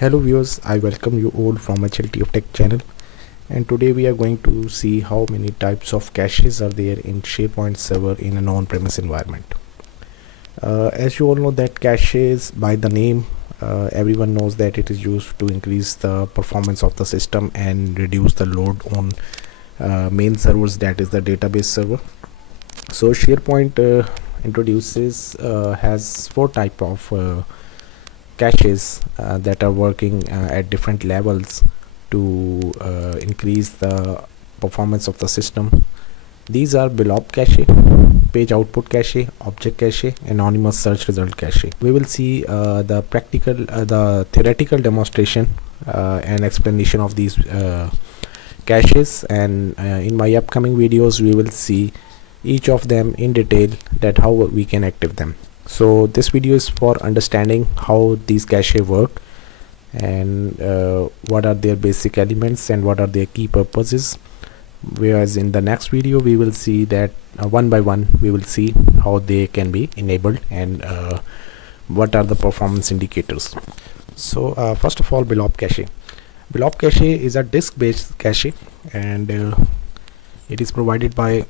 Hello viewers, I welcome you all from HLT of Tech channel, and today we are going to see how many types of caches are there in SharePoint server in a on-premise environment. As you all know that caches, by the name, everyone knows that it is used to increase the performance of the system and reduce the load on main servers, that is the database server. So SharePoint has four type of caches that are working at different levels to increase the performance of the system. These are Blob cache, page output cache, object cache, anonymous search result cache. We will see the theoretical demonstration and explanation of these caches, and in my upcoming videos we will see each of them in detail, that how we can active them. So this video is for understanding how these cache work and what are their basic elements and what are their key purposes, whereas in the next video we will see that one by one we will see how they can be enabled and what are the performance indicators. So first of all, Blob cache. Blob cache is a disk based cache, and it is provided by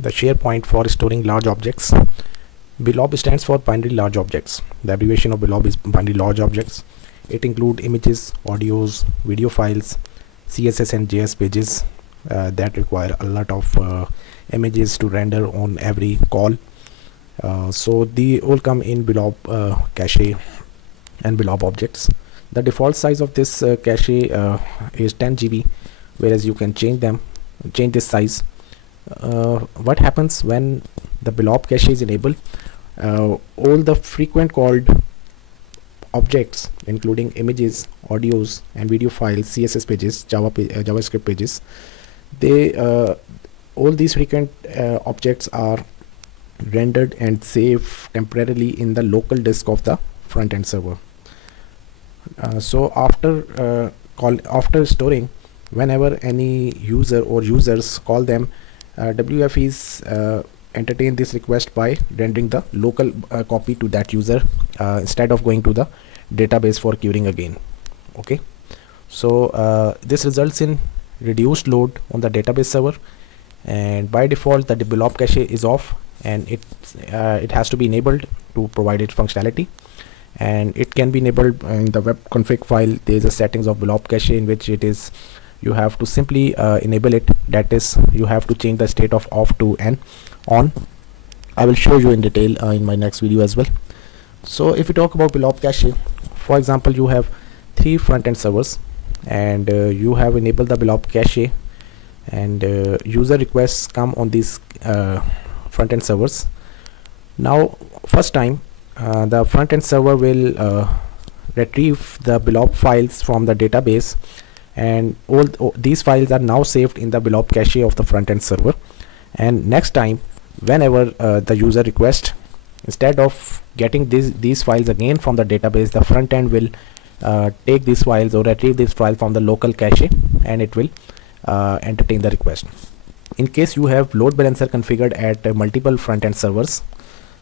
the SharePoint for storing large objects. Blob stands for binary large objects. The abbreviation of Blob is binary large objects. It includes images, audios, video files, CSS and JS pages that require a lot of images to render on every call. So they all come in Blob cache and Blob objects. The default size of this cache is 10 GB, whereas you can change this size. What happens when the Blob cache is enabled? All the frequent called objects, including images, audios and video files, CSS pages, JavaScript pages, all these frequent objects are rendered and saved temporarily in the local disk of the front-end server. So after storing, whenever any user or users call them, WFEs entertain this request by rendering the local copy to that user instead of going to the database for querying again. Okay, so this results in reduced load on the database server, and by default the Blob cache is off, and it has to be enabled to provide its functionality. And it can be enabled in the web config file. There is a settings of Blob cache in which it is you have to simply enable it, that is you have to change the state of off to on. I will show you in detail in my next video as well. So if you talk about Blob cache, for example, you have 3 front-end servers, and you have enabled the Blob cache, and user requests come on these front-end servers. Now first time the front-end server will retrieve the Blob files from the database, and all these files are now saved in the Blob cache of the front-end server. And next time, whenever the user requests, instead of getting these files again from the database, the front end will take these files or retrieve these files from the local cache, and it will entertain the request. In case you have load balancer configured at multiple front-end servers,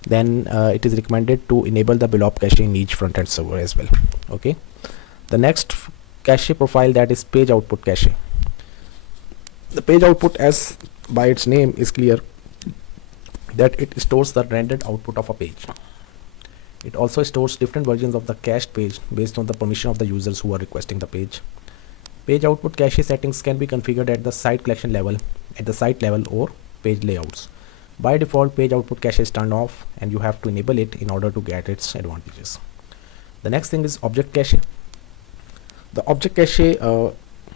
then it is recommended to enable the Blob cache in each front-end server as well. Okay, the next cache profile, that is page output cache. The page output, as by its name is clear, that it stores the rendered output of a page. It also stores different versions of the cached page based on the permission of the users who are requesting the page. Page output cache settings can be configured at the site collection level, at the site level, or page layouts. By default, page output cache is turned off, and you have to enable it in order to get its advantages. The next thing is object cache. The object cache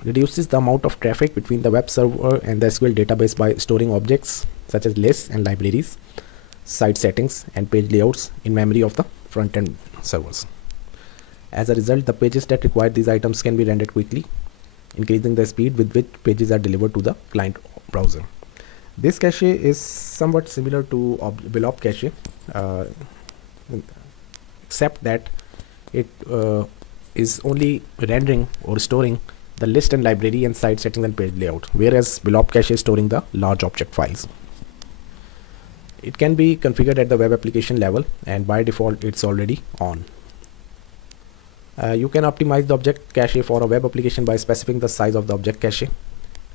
reduces the amount of traffic between the web server and the SQL database by storing objects such as lists and libraries, site settings and page layouts in memory of the front-end servers. As a result, the pages that require these items can be rendered quickly, increasing the speed with which pages are delivered to the client browser. This cache is somewhat similar to Blob cache, except that it is only rendering or storing the list and library and site settings and page layout, whereas Blob cache is storing the large object files. It can be configured at the web application level, and by default it's already on. You can optimize the object cache for a web application by specifying the size of the object cache,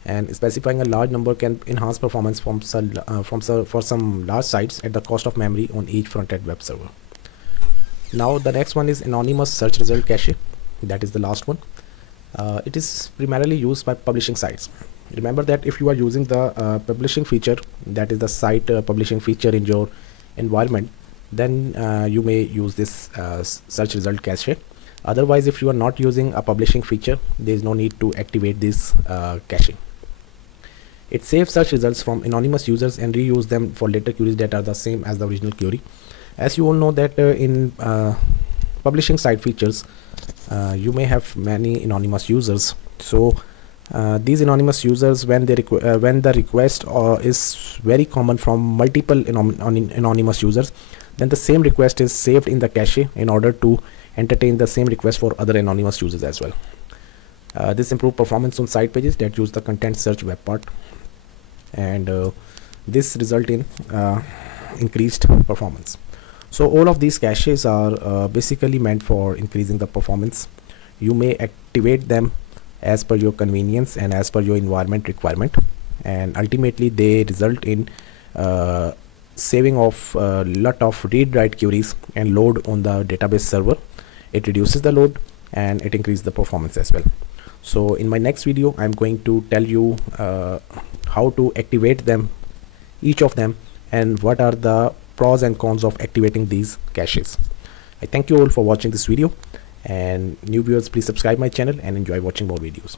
and specifying a large number can enhance performance for some large sites at the cost of memory on each front-end web server. Now the next one is anonymous search result cache. That is the last one. It is primarily used by publishing sites. Remember that if you are using the publishing feature, that is the site publishing feature in your environment, then you may use this search result cache. Otherwise, if you are not using a publishing feature, there is no need to activate this cache. It saves search results from anonymous users and reuse them for later queries that are the same as the original query. As you all know that in publishing site features, you may have many anonymous users. So these anonymous users, when the request is very common from multiple anonymous users, then the same request is saved in the cache in order to entertain the same request for other anonymous users as well. This improves performance on site pages that use the content search web part, and this result in increased performance. So all of these caches are basically meant for increasing the performance. You may activate them as per your convenience and as per your environment requirement, and ultimately they result in saving of a lot of read-write queries and load on the database server. It reduces the load and it increases the performance as well. So in my next video, I'm going to tell you how to activate them, each of them, and what are the pros and cons of activating these caches. I thank you all for watching this video, and new viewers, please subscribe my channel and enjoy watching more videos.